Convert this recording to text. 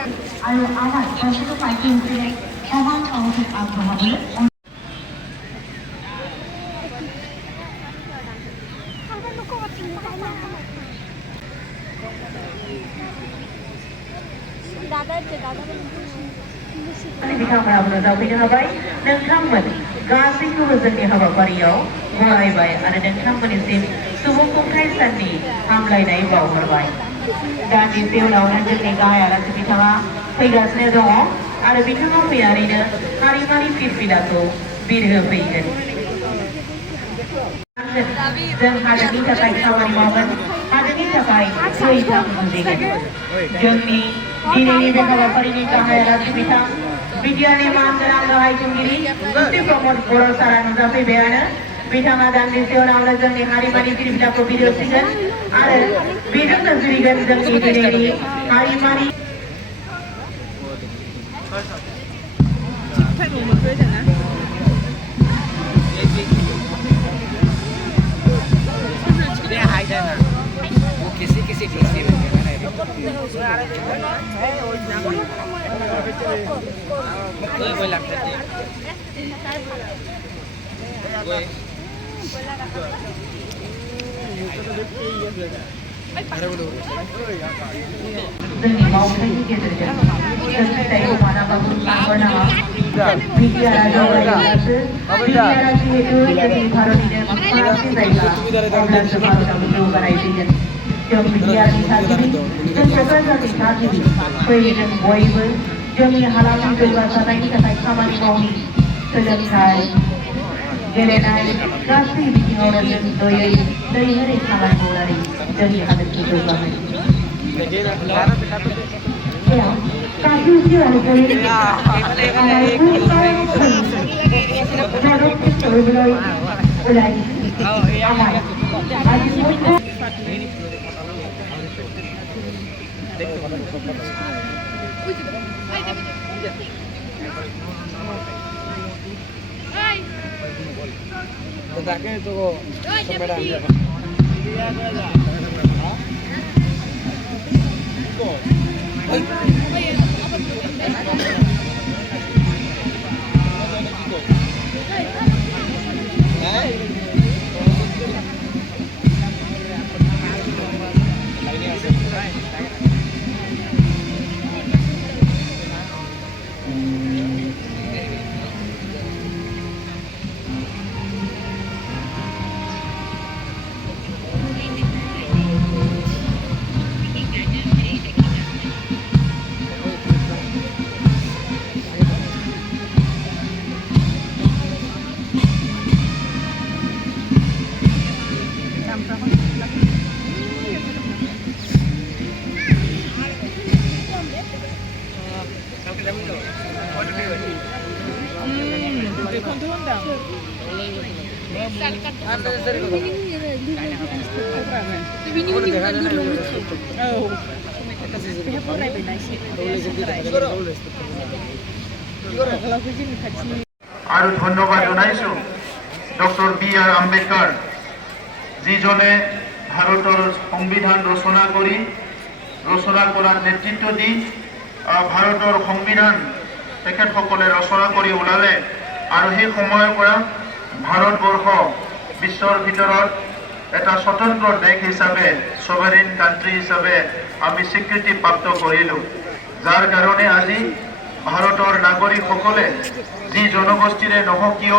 আৰু আমাৰ বছৰটো পাইছে সমান সহযোগ আগবঢ়াবলৈ बिथांमोनाबो नुजाफैनो हाबाय नोंथांमोन गासैखौबो जोंनि हाबाफारियाव बरायबाय आरो नोंथांमोननिसिम सुबुं खुंथाय साननि हामलायनाय बावहरबाय दान्दिसे उनावनो जोंनि गाहाय आलासि बिथाङा फैगासिनो दङ आरो बिथाङा फैनानैनो हारिमानि फिरफिलाखौ बिरहोफैगोन जों हादोरनि थाखाय खामानि मावगोन हादोरनि थाखाय थैथां बुजिगोन जोंनि दिनैनि बे हाबाफारिनि गाहाय आलासि बिथां बिटिआरनि मानगोनां गाहाय खुंगिरि गुस्ति प्रमद बर' सारा नुजाफैबायानो बिथाङा दान्दिसे उनावनो जोंनि हारिमानि फिरफिलाखौ बिरहोसिगोन आरो बेजोंनो जुरिगोन जोंनि दिनैनि हारिमानि जोंनि मावथायनि गेजेरजों जों फिथाइखौ मालाबाबो लाबोनाङा बिटिआरआ जौगायोब्लासो बिटिआरआ जिहेतु जोंनि भारतनिनो खनासे जायगा अब्लासो भारतआबो जौगानाय फैगोन जों बिटिआरनि थागिबि जों क'क्राझारनि थागिबि फै जों बयबो जोंनि हालामनि जौगासारनायनि थाखाय खामानि मावनि सोलोंथाइ गेलेनाय गासै बिथिङावनो जों दैहरै खामानि मावनानै जोंनि हादोरखौ जौगाहोनो काशी अनुकूल কৰিবলৈ ওলাইছে আমাৰ আজি আৰু ধন্যবাদ জনাইছো ডক্টৰ বি.আৰ. আম্বেদকাৰ যিজনে ভাৰতৰ সংবিধান ৰচনা কৰাৰ নেতৃত্ব দি ভাৰতৰ সংবিধান তেখেতসকলে ৰচনা কৰি ওলালে আৰু সেই সময়ৰ পৰা ভাৰতবৰ্ষ বিশ্বৰ ভিতৰত এটা স্বতন্ত্ৰ দেশ হিচাপে সভাৰেইন কান্ট্ৰি হিচাপে আমি স্বীকৃতি প্ৰাপ্ত কৰিলোঁ যাৰ কাৰণে আজি ভাৰতৰ নাগৰিকসকলে যি জনগোষ্ঠীৰে নহওক কিয়